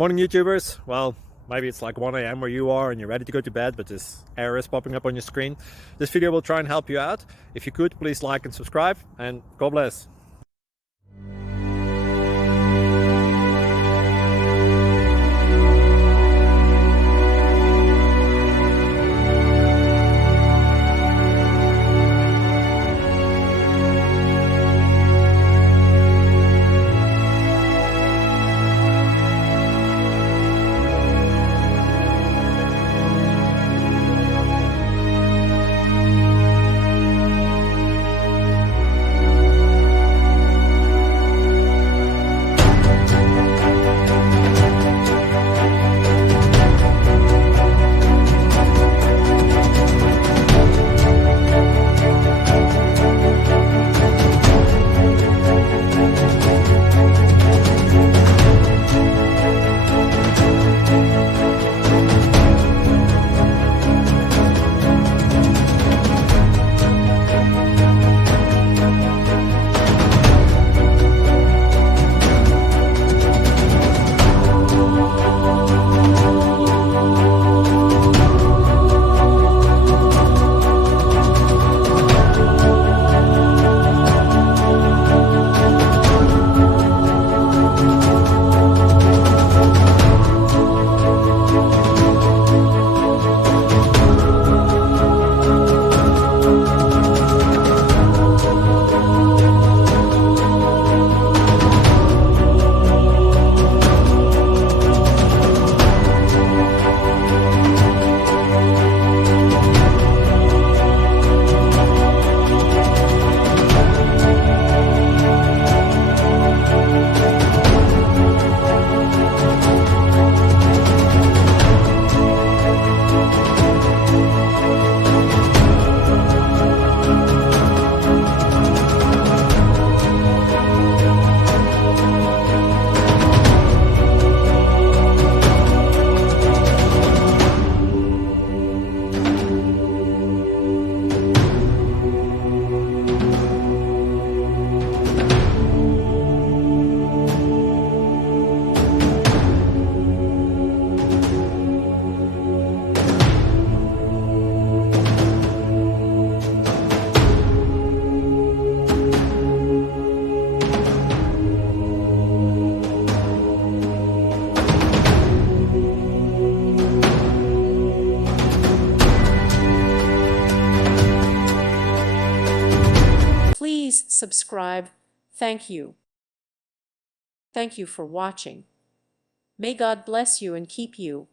Morning YouTubers. Well, maybe it's like 1 a.m. where you are and you're ready to go to bed, but this error is popping up on your screen. This video will try and help you out. If you could, please like and subscribe, and God bless. Please subscribe. Thank you. Thank you for watching. May God bless you and keep you.